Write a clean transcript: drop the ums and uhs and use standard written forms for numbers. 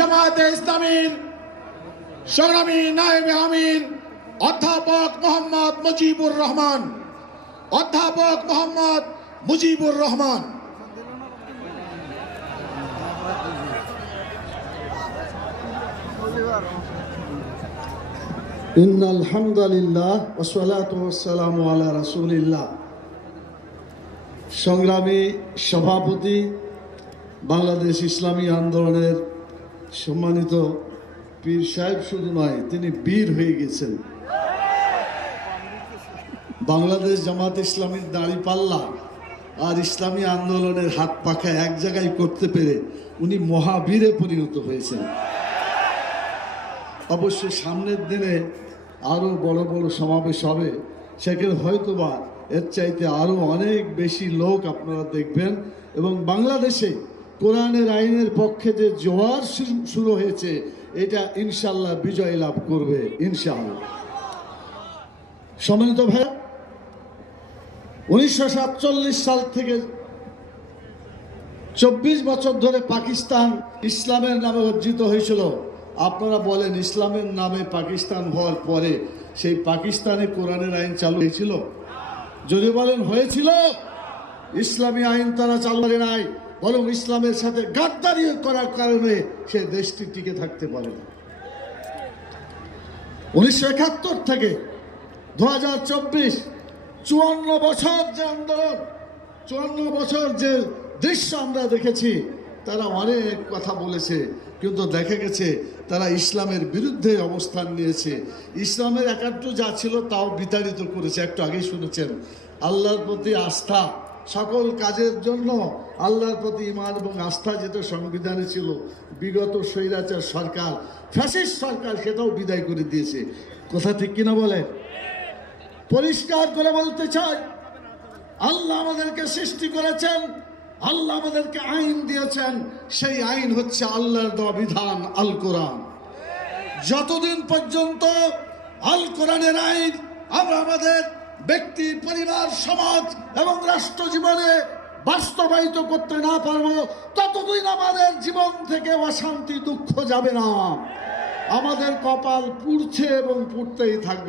জামায়াতে ইসলামীর সংগ্রামী নায়েবে আমির অধ্যাপক মোহাম্মদ মুজিবুর রহমান, অধ্যাপক মোহাম্মদ মুজিবুর রহমান। ইন্নাল হামদুলিল্লাহ ওয়াসসালাতু ওয়াসসালামু আলা রাসূলিল্লাহ। সংগ্রামী সভাপতি, বাংলাদেশ ইসলামী আন্দোলনের সম্মানিত পীর সাহেব শুধু নয়, তিনি বীর হয়ে গেছেন। বাংলাদেশ জামাত ইসলামীর দাঁড়িপাল্লা আর ইসলামী আন্দোলনের হাত পাখা এক জায়গায় করতে পেরে উনি মহাবীরে পরিণত হয়েছেন। অবশ্য সামনের দিনে আরও বড় বড় সমাবেশ হবে, সেখানে হয়তোবা এর চাইতে আরও অনেক বেশি লোক আপনারা দেখবেন এবং বাংলাদেশে কোরআনের আইনের পক্ষে যে জোয়ার শুরু হয়েছে এটা ইনশাল্লাহ বিজয় লাভ করবে ইনশাআল্লাহ। সম্মানিত ভাই, 1947 সাল থেকে 24 বছর ধরে পাকিস্তান ইসলামের নামে অর্জিত হয়েছিল। আপনারা বলেন, ইসলামের নামে পাকিস্তান হওয়ার পরে সেই পাকিস্তানে কোরআনের আইন চালু হয়েছিল? যদি বলেন হয়েছিল, ইসলামী আইন তারা চালু করে নাই, বরং ইসলামের সাথে গাদ্দারি করার কারণে সে দেশটি টিকে থাকতে পারে না। 1971 থেকে 2024 54 বছর যে আন্দোলন, 54 বছর যে দৃশ্য আমরা দেখেছি, তারা অনেক কথা বলেছে, কিন্তু দেখা গেছে তারা ইসলামের বিরুদ্ধে অবস্থান নিয়েছে। ইসলামের একাত্ম যা ছিল তাও বিতাড়িত করেছে। একটু আগেই শুনেছেন, আল্লাহর প্রতি আস্থা, সকল কাজের জন্য আল্লাহর প্রতি ঈমান এবং আস্থা যেটা সংবিধানে ছিল, বিগত স্বৈরাচার সরকার, ফ্যাসিস্ট সরকার সেটাও বিদায় করে দিয়েছে। কথা ঠিক কিনা বলে? পরিষ্কার করে বলতে চাই, আল্লাহ আমাদেরকে সৃষ্টি করেছেন, আল্লাহ আমাদেরকে আইন দিয়েছেন, সেই আইন হচ্ছে আল্লাহর দেওয়া বিধান আল কোরআন। যতদিন পর্যন্ত আল কোরআনের আইন আমরা আমাদের ব্যক্তি, পরিবার, সমাজ এবং রাষ্ট্র জীবনে বাস্তবায়িত করতে না পারবো, ততদিন আমাদের জীবন থেকে অশান্তি, দুঃখ যাবে না। আমাদের কপাল পুড়ছে এবং পুড়তেই থাকবে।